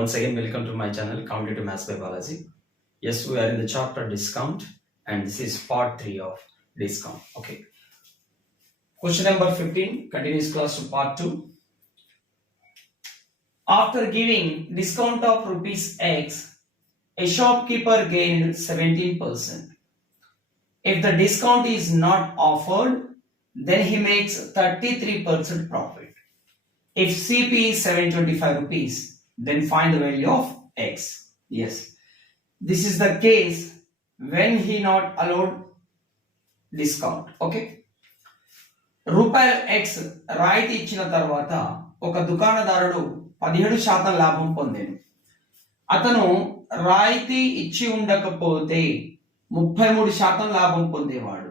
Once again, welcome to my channel, Competitive Maths by Balaji. Yes, we are in the chapter discount, and this is part 3 of discount. Okay. Question number 15, continuous class to part 2. After giving discount of rupees X, a shopkeeper gained 17%. If the discount is not offered, then he makes 33% profit. If CP is 725 rupees, then find the value of X. Yes, this is the case when he not allowed discount. Okay. రూపాయల X రాయితీ ఇచ్చిన తర్వాత ఒక దుకాణదారుడు 17% లాభం పొందాడు. అతను రాయితీ ఇచ్చి ఉండకపోతే 33% లాభం పొందేవాడు.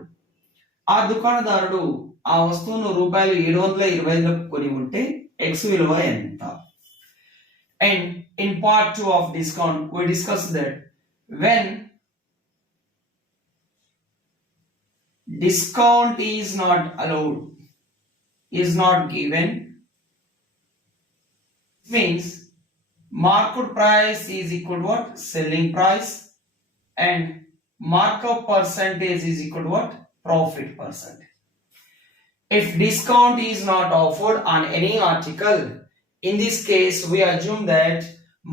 ఆ దుకాణదారుడు ఆ వస్తువును రూపాయలు 725లకు కొని ఉంటే X విలువ ఎంత? And in part 2 of discount, we discussed that when discount is not allowed, is not given, means market price is equal to what? Selling price, and markup percentage is equal to what? Profit percentage. If discount is not offered on any article, in this case we assume that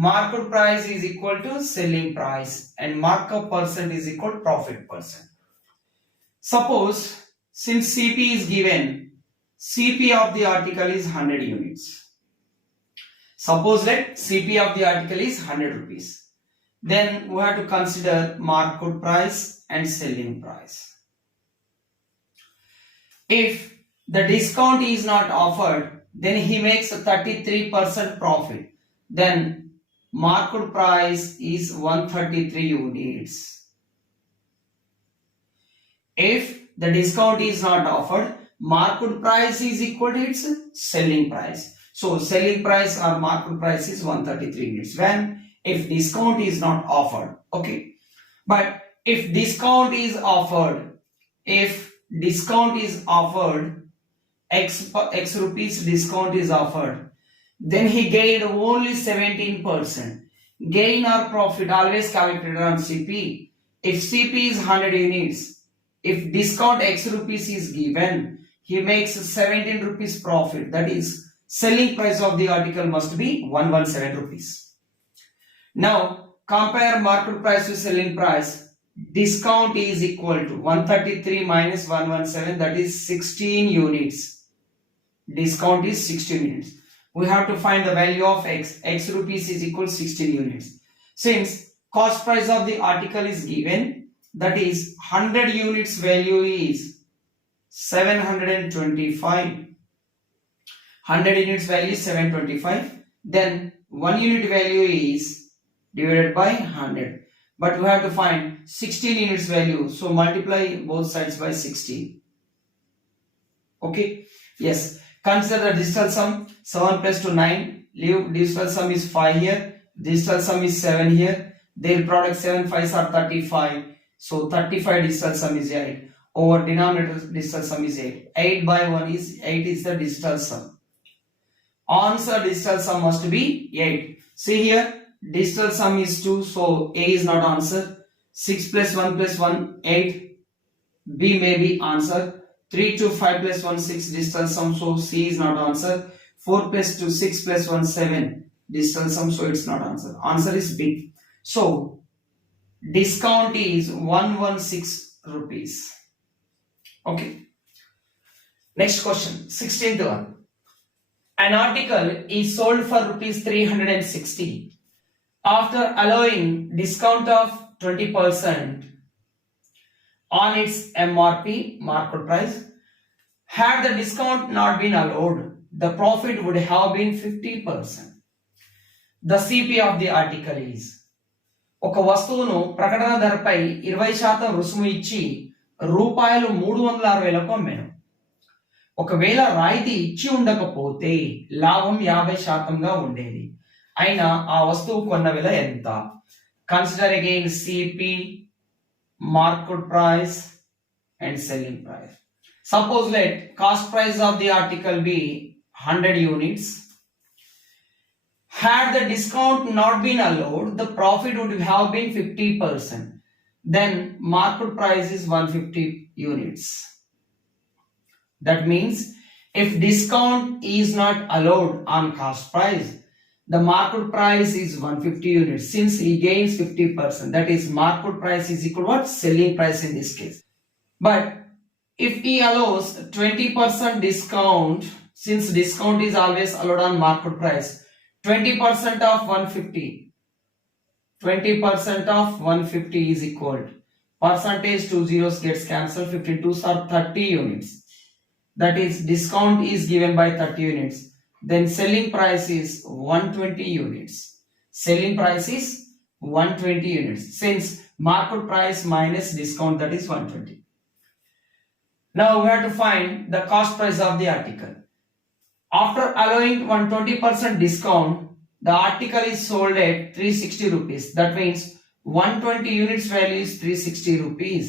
market price is equal to selling price and markup percent is equal to profit percent. Suppose since CP is given, CP of the article is 100 units. Suppose that CP of the article is 100 rupees. Then we have to consider market price and selling price. If the discount is not offered, then he makes a 33% profit. Then market price is 133 units. If the discount is not offered, market price is equal to its selling price. So selling price or market price is 133 units. When if discount is not offered, okay. But if discount is offered, X rupees discount is offered, then he gained only 17%. Gain or profit always calculated on CP. If CP is 100 units, if discount X rupees is given, he makes 17 rupees profit. That is, selling price of the article must be 117 rupees. Now compare market price to selling price. Discount is equal to 133 minus 117, that is 16 units. Discount is 16 units. We have to find the value of X. X rupees is equal to 16 units. Since cost price of the article is given, that is 100 units value is 725. 100 units value is 725. Then 1 unit value is divided by 100. But we have to find 16 units value. So multiply both sides by 16. Okay. Yes. Consider the digital sum. 7 plus 2 9. Leave digital sum is 5 here. Digital sum is 7 here. Their product 7 5s are 35. So 35 digital sum is 8. Over denominator digital sum is 8. 8 by 1 is 8 is the digital sum. Answer digital sum must be 8. See here. Digital sum is 2, so A is not answer. 6 plus 1 plus 1, 8. B may be answer. 3 to 5 plus 1, 6 digital sum, so C is not answer. 4 plus 2, 6 plus 1, 7 digital sum, so it's not answer. Answer is B. So discount is 116 rupees. Okay. Next question, 16th one. An article is sold for rupees 360. After allowing discount of 20% on its MRP, market price, had the discount not been allowed, the profit would have been 50%. The CP of the article is, ఒక వస్తువును ప్రకటన ధరపై 20% రుసుము ఇచ్చి రూపాయలు 360లకు అమ్మాను. ఒకవేళ రాయితీ ఇచ్చి ఉండకపోతే లాభం 50%గా ఉండేది. అయినా ఆ వస్తువు కొన్న విలువ ఎంత? Consider again CP, market price and selling price. Suppose let cost price of the article be 100 units. Had the discount not been allowed, the profit would have been 50%. Then market price is 150 units. That means if discount is not allowed on cost price, the market price is 150 units. Since he gains 50%, that is market price is equal to what? Selling price in this case. But if he allows 20% discount, since discount is always allowed on market price, 20% of 150, 20% of 150 is equal to percentage, 2 zeros gets cancelled, 52s are 30 units. That is discount is given by 30 units. Then selling price is 120 units. Selling price is 120 units. Since market price minus discount, that is 120. Now we have to find the cost price of the article. After allowing 120% discount, the article is sold at 360 rupees. That means 120 units value is 360 rupees.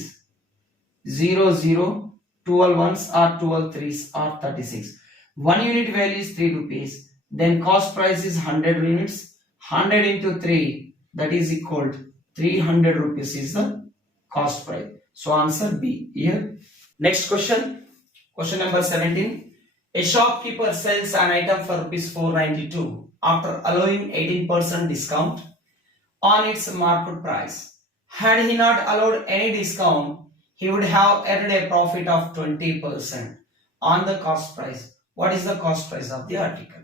0, 0, 12 ones are 12 threes are 36. 1 unit value is 3 rupees. Then cost price is 100 units. 100 into 3, that is equal to 300 rupees is the cost price. So answer B here. Next question. Question number 17. A shopkeeper sells an item for rupees 492 after allowing 18% discount on its market price. Had he not allowed any discount, he would have earned a profit of 20% on the cost price. What is the cost price of the article?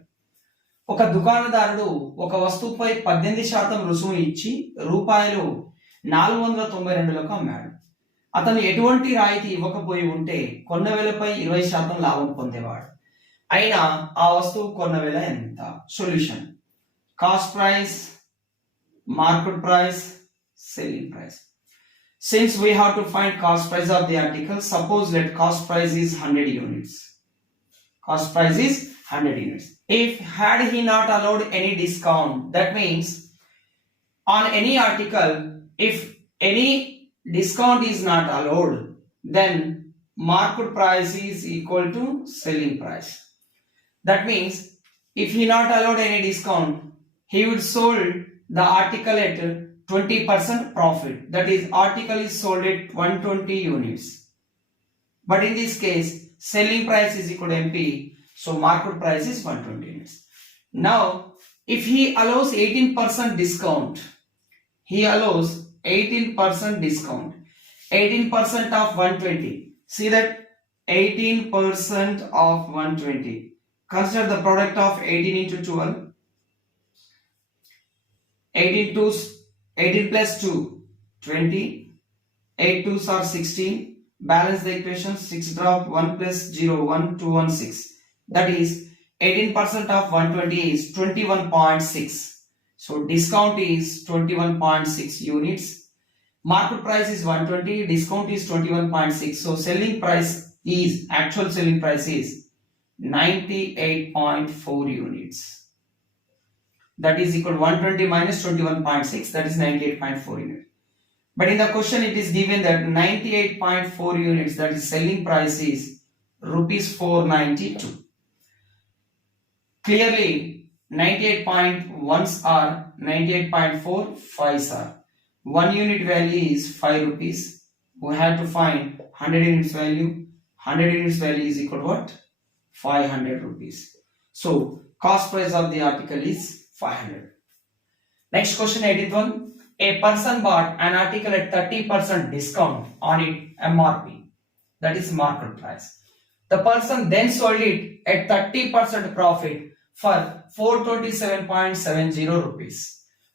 ఒక దుకాణదారుడు ఒక వస్తువుపై 18% రుసుము ఇచ్చి రూపాయలు 492లకు అమ్మాడు. అతను ఎటువంటి రాయితీ ఇవ్వకపోయి ఉంటే కొన్న వేలపై 20% లాభం పొందేవాడు. అయినా ఆ వస్తువు కొన్న వేల ఎంత? Solution. Cost price, market price, selling price. Since we have to find cost price of the article, suppose that cost price is 100 units. Cost price is 100 units. If had he not allowed any discount, that means on any article, if any discount is not allowed, then market price is equal to selling price. That means if he not allowed any discount, he would sold the article at 20% profit. That is, article is sold at 120 units. But in this case, selling price is equal to MP, so market price is 120 units. Now, if he allows 18% discount, he allows 18% discount. 18% of 120. See that 18% of 120. Consider the product of 18 into 12. 18 plus 2, 20. 8 2s are 16. Balance the equation. 6 drop 1 plus 0, 1, 2, 1, 6. That is 18% of 120 is 21.6. So discount is 21.6 units. Market price is 120. Discount is 21.6. So selling price is, actual selling price is 98.4 units. That is equal to 120 minus 21.6, that is 98.4 units. But in the question it is given that 98.4 units, that is selling price is rupees 492. Clearly 98.1s are 98.4, 5s are. 1 unit value is 5 rupees. We have to find 100 units value. 100 units value is equal to what? 500 rupees. So cost price of the article is 500. Next question 81. A person bought an article at 30% discount on its MRP, that is market price. The person then sold it at 30% profit for 427.70 rupees.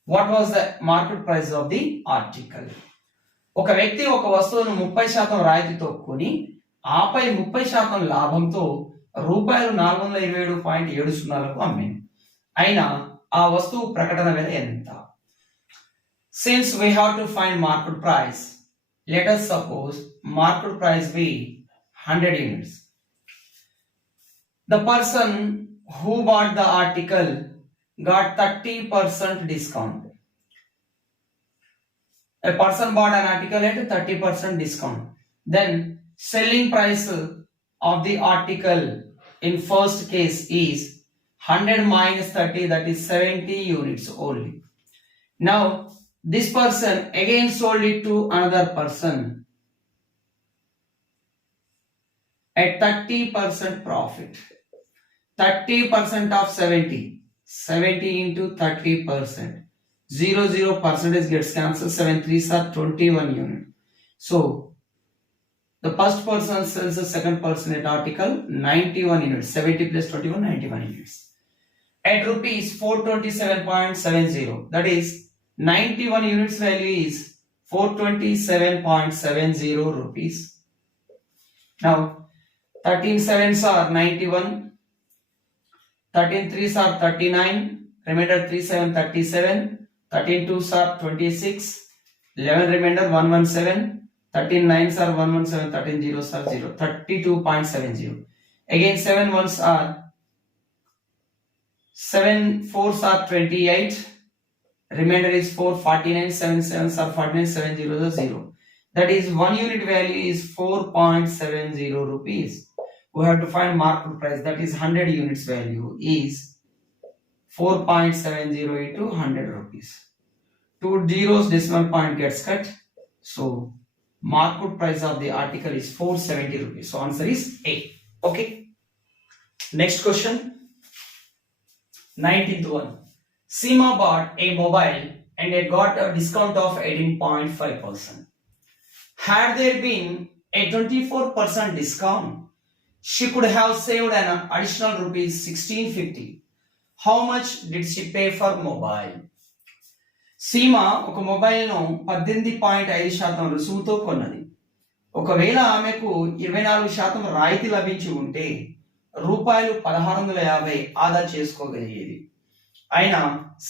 What was the market price of the article? ఒక వ్యక్తి ఒక వస్తువును 30% రాయితీతో కొని ఆపై 30% లాభంతో రూపాయలు 427.70లకు అమ్మింది. అయినా ఆ వస్తువు ప్రకటన విల ఎంత? Since we have to find market price, let us suppose market price be 100 units. The person who bought the article got 30% discount. A person bought an article at 30% discount. Then selling price of the article in first case is 100 minus 30, that is 70 units only. Now, this person again sold it to another person at 30% profit. 30% of 70. 70 into 30%. 0 percentage gets cancelled. 7 3s are 21 unit. So, the first person sells the second person at article 91 units. 70 plus 21, 91 units. At rupees 427.70. That is 91 units value is 427.70 rupees. Now 13 sevens are 91, 13 threes are 39, remainder 3 7 37, 13 twos are 26, 11 remainder 117, 13 nines are 117, 13 zeros are 0, 32.70. Again 7 ones are 7 fours are 28, remainder is 4, 49, 7 sevens are 49, 7 zeros are 0. That is 1 unit value is 4.70 rupees. We have to find market price, that is 100 units value is 4.70 into 100 rupees. 2 zeros, decimal point gets cut. So market price of the article is 470 rupees. So answer is A. Okay. Next question. 19th one. Seema bought a mobile and it got a discount of 18.5%. Had there been a 24% discount, she could have saved an additional rupees 1650. How much did she pay for mobile? Seema ఒక మొబైల్ను 18.5% రుసుముతో కొన్నది. ఒకవేళ ఆమెకు 24% రాయితీ లభించి ఉంటే రూపాయలు 1650 ఆదా చేసుకోగలిగేది. అయినా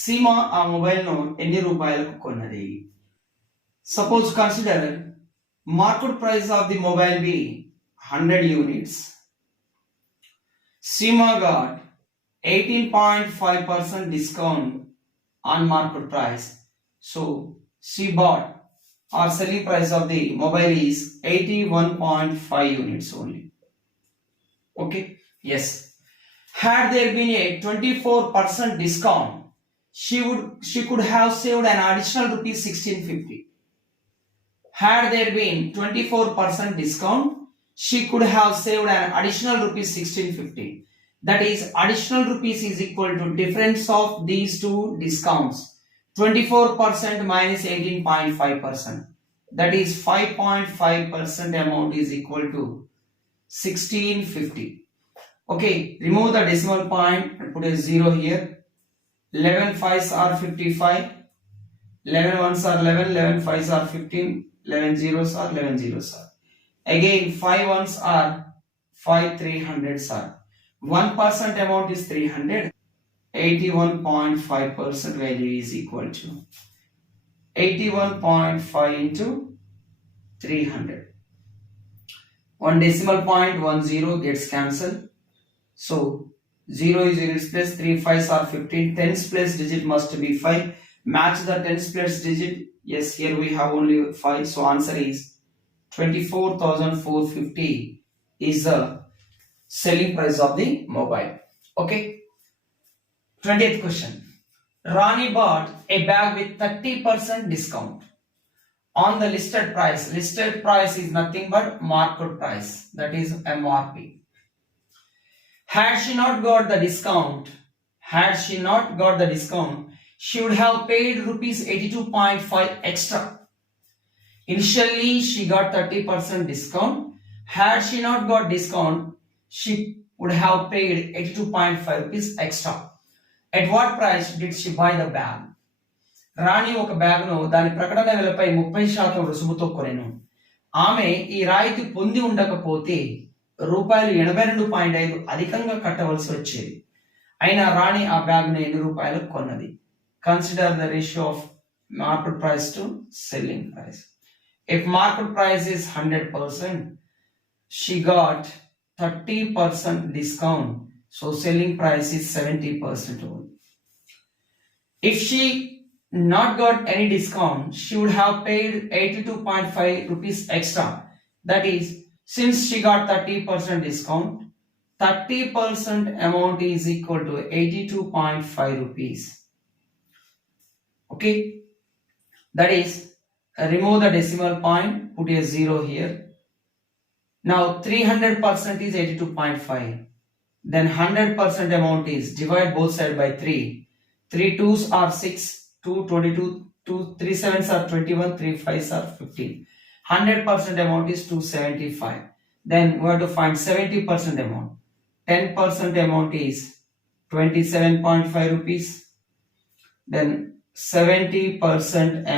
సీమా ఆ మొబైల్ను ఎన్ని రూపాయలకు కొన్నది? Suppose consider market price of the mobile be 100 units. Seema got 18.5% discount on market price. So she bought or selling price of the mobile is 81.5 units only. Okay. Yes. Had there been a 24% discount, she could have saved an additional rupees 1650. Had there been 24% discount, she could have saved an additional rupees 1650. That is, additional rupees is equal to difference of these two discounts. 24% minus 18.5%. That is 5.5% amount is equal to 1650. Okay, remove the decimal point and put a 0 here. 11 5s are 55. 11 ones are 11. 11 5s are 15. 11 zeros are 11 zeros are. Again 5 ones are 5 300s are. 1% amount is 300. 81.5% value is equal to 81.5 into 300. One decimal point 10 gets cancelled. So 0 is in its place. 3 5s are 15. Tens place digit must be 5. Match the tens place digit. Yes, here we have only 5. So answer is 24,450 is the selling price of the mobile. Okay. 20th question. Rani bought a bag with 30% discount on the listed price. Listed price is nothing but market price, that is MRP. Had she not got the discount, she would have paid rupees 82.5 extra. Initially she got 30% discount. Had she not got discount, she would have paid 82.5 rupees extra. At what price did she buy the bag? రాణి ఒక బ్యాగ్ను దాని ప్రకటన విలువపై 30% రుసుముతో కొనెను. ఆమె ఈ రాయితీ పొంది ఉండకపోతే రూపాయలు 82.5 అధికంగా కట్టవలసి వచ్చేది. అయినా రాణి ఆ బ్యాగ్ను ఎన్ని రూపాయలకు కొన్నది? Consider the ratio of market price to selling price. If market price is 100%, she got 30% discount. So selling price is 70% only. If she not got any discount, she would have paid 82.5 rupees extra. That is, since she got 30% discount, 30% amount is equal to 82.5 rupees. Okay, that is, remove the decimal point, put a 0 here. Now 300% is 82.5. Then 100% amount is, divide both sides by 3. 3 2s are 6, 2 22, 2 3 7s are 21, 3 5s are 15. 100% amount is 275. Then we have to find 70% amount. 10% amount is 27.5 rupees. Then 70%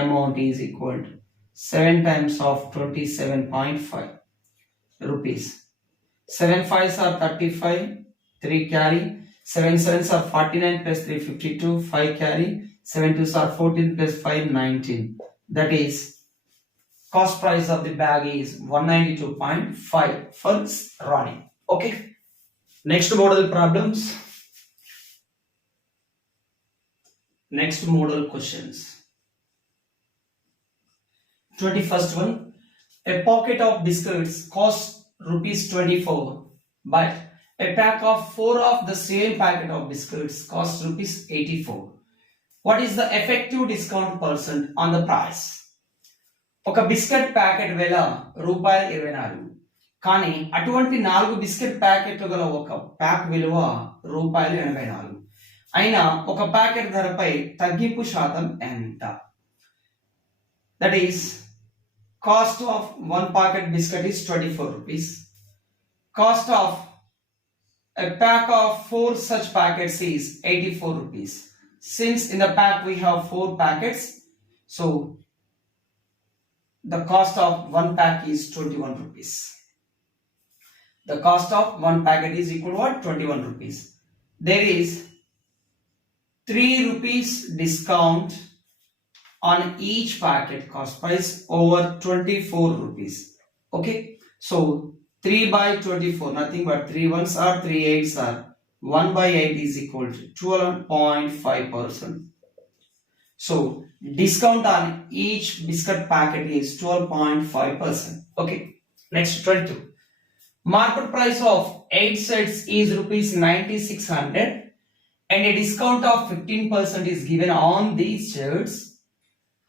amount is equal to 7 times of 27.5 rupees. 7 5s are 35, 3 carry. 7 7s are 49 plus 3 52, 5 carry. 7 2s are 14 plus 5 19. That is, cost price of the bag is 192.5 for Ronnie. Okay. Next model problems. Next model questions. 21st one. A pocket of biscuits costs rupees 24, but a pack of 4 of the same packet of biscuits costs rupees 84. What is the effective discount percent on the price? ఒక biscuit packet వెల రూపాయలు 24, కానీ అటువంటి 4 biscuit ప్యాకెట్లు గల ఒక pack విలువ రూపాయలు 84. అయినా ఒక ప్యాకెట్ ధరపై తగ్గింపు శాతం ఎంత? That is, cost of one packet biscuit is 24 rupees. Cost of a pack of 4 such packets is 84 rupees. Since in the pack we have 4 packets, so the cost of one pack is 21 rupees. The cost of one packet is equal to what? 21 rupees. There is 3 rupees discount on each packet cost price over 24 rupees. Okay, so 3 by 24, nothing but 3 ones are 3 8s are 1 by 8 is equal to 12.5%. So discount on each biscuit packet is 12.5%. Okay, next 22. Market price of 8 sets is rupees 9600 and a discount of 15% is given on these shirts.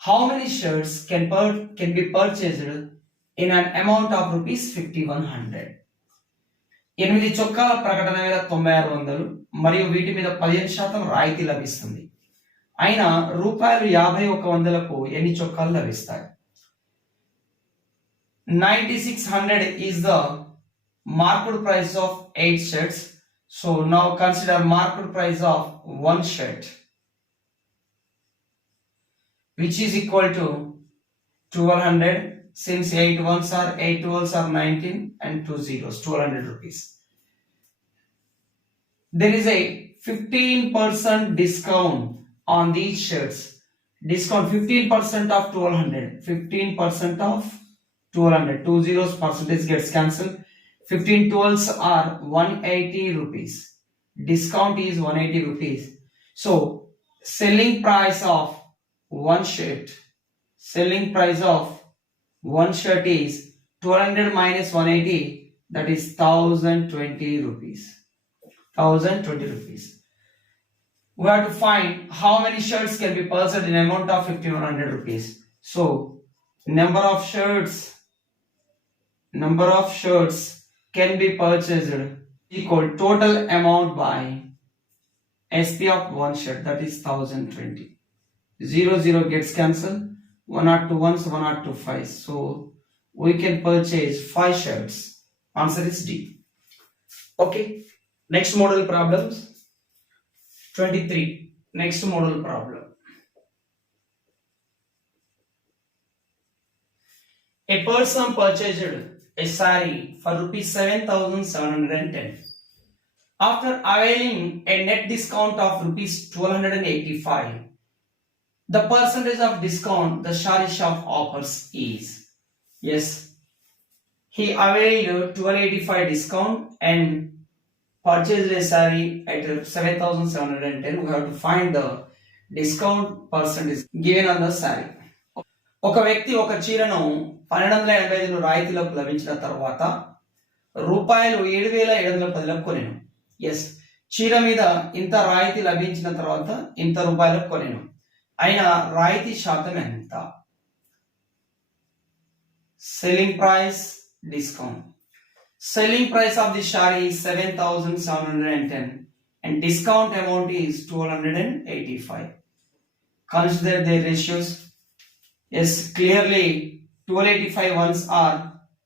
How many shirts can be purchased in an amount of rupees 5100? 8 చొక్కాల ప్రకటన మీద 9600 మరియు వీటి మీద 15% రాయితీ లభిస్తుంది. అయినా రూపాయలు 5100కు ఎన్ని చొక్కాలు లభిస్తాయి? 9600 is the market price of 8 shirts. So now consider market price of 1 shirt, which is equal to 1200. Since 8 ones are 8 12s are 19 and 2 zeros, 1200 rupees. There is a 15% discount on these shirts. Discount 15% of 1200. 15% of 1200. 2 zeros, percentage gets cancelled. 15 12s are 180 rupees. Discount is 180 rupees. So selling price of one shirt. Selling price of one shirt is 1200 minus 180, that is 1020 rupees. 1020 rupees. We have to find how many shirts can be purchased in amount of 5100 rupees. So number of shirts can be purchased equal total amount by SP of one shirt, that is 1020. 0 gets cancelled. 102 ones, 102 5s. So we can purchase 5 shirts. Answer is D. Okay. Next model problems. 23. Next model problem. A person purchased a saree for rupees 7710. After availing a net discount of rupees 1285, the percentage of discount the saree shop offers is, yes, he availed 1285 discount and purchased a saree at 7710. We have to find the discount percentage given on the saree. ఒక వ్యక్తి ఒక చీరను 1285 రాయితీలోకి లభించిన తర్వాత రూపాయలు 7,710 కొనేను. Yes, చీర మీద ఇంత రాయితీ లభించిన తర్వాత ఇంత రూపాయలకు కొనేను. అయినా రాయితీ శాతం ఎంత? Selling price discount. Selling price of the saree is 7,710 and discount amount is 1285. Consider their ratios. Yes, clearly 1285 ones are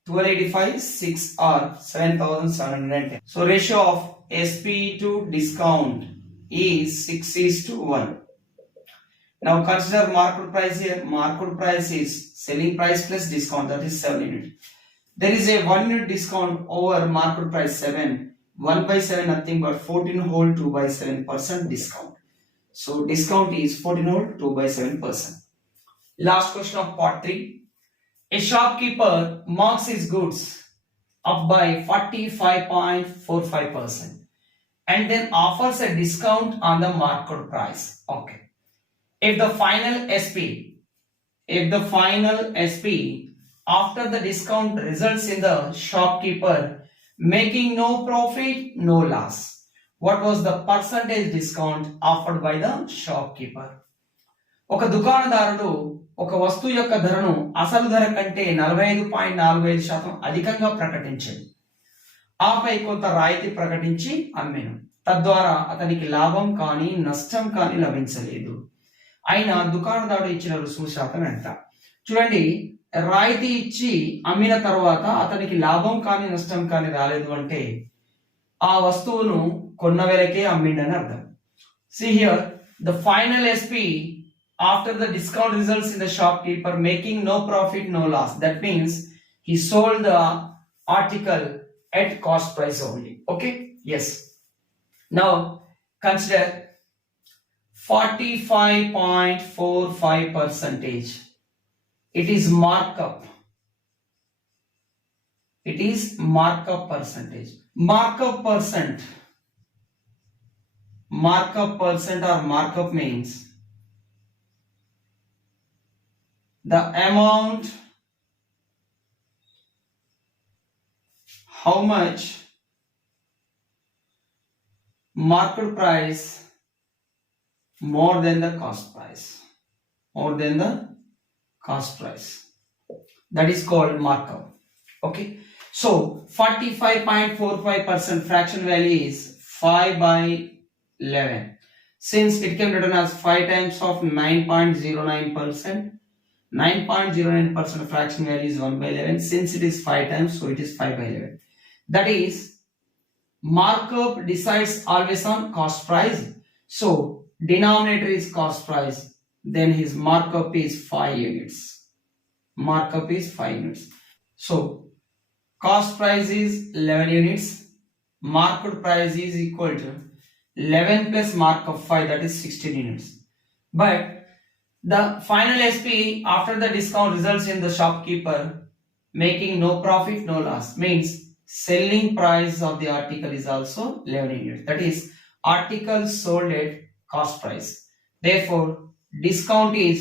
1285 6 are 7,710. So ratio of SP to discount is 6:1. Now consider market price here. Market price is selling price plus discount, that is 7 units. There is a 1 unit discount over market price 7. 1/7 nothing but 14 whole 2/7% discount. So discount is 14 whole 2/7%. Last question of part 3. A shopkeeper marks his goods up by 45.45% and then offers a discount on the market price. Okay. If the final SP after the discount results in the shopkeeper making no profit, no loss, what was the percentage discount offered by the shopkeeper? ఒక దుకాణదారుడు ఒక వస్తువు యొక్క ధరను అసలు ధర కంటే 45.45% అధికంగా ప్రకటించాడు. ఆపై కొంత రాయితీ ప్రకటించి అమ్మాను. తద్వారా అతనికి లాభం కానీ నష్టం కానీ లభించలేదు. అయినా దుకాణదారుడు ఇచ్చిన రుసుము శాతం ఎంత? చూడండి, రాయితీ ఇచ్చి అమ్మిన తర్వాత అతనికి లాభం కానీ నష్టం కానీ రాలేదు అంటే ఆ వస్తువును కొన్న వేలకే అమ్మిండని అర్థం. See here, the final SP after the discount results in the shopkeeper making no profit, no loss. That means he sold the article at cost price only. Okay? Yes. Now consider 45.45%. It is markup. It is markup percentage. Markup percent or markup means the amount how much market price more than the cost price. More than the cost price. That is called markup. Okay. So 45.45% fraction value is 5/11. Since it can be written as 5 times of 9.09%, 9.09% fraction value is 1/11. Since it is 5 times, so it is 5/11. That is, markup decides always on cost price. So denominator is cost price. Then his markup is 5 units. Markup is 5 units. So cost price is 11 units. Market price is equal to 11 plus markup 5, that is 16 units. But the final SP after the discount results in the shopkeeper making no profit, no loss, means selling price of the article is also 11 units. That is, article sold at cost price. Therefore, discount is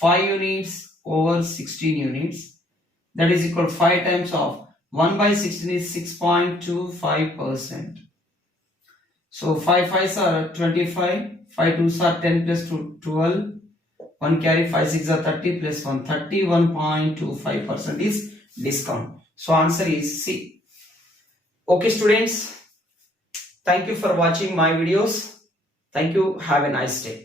5 units over 16 units. That is equal to 5 times of 1/16 is 6.25%. So 5 5s are 25, 5 2s are 10 plus 2 12, 1 carry, 5 6 are 30 plus 1 31.25% is discount. So answer is C. Okay students, thank you for watching my videos. Thank you. Have a nice day.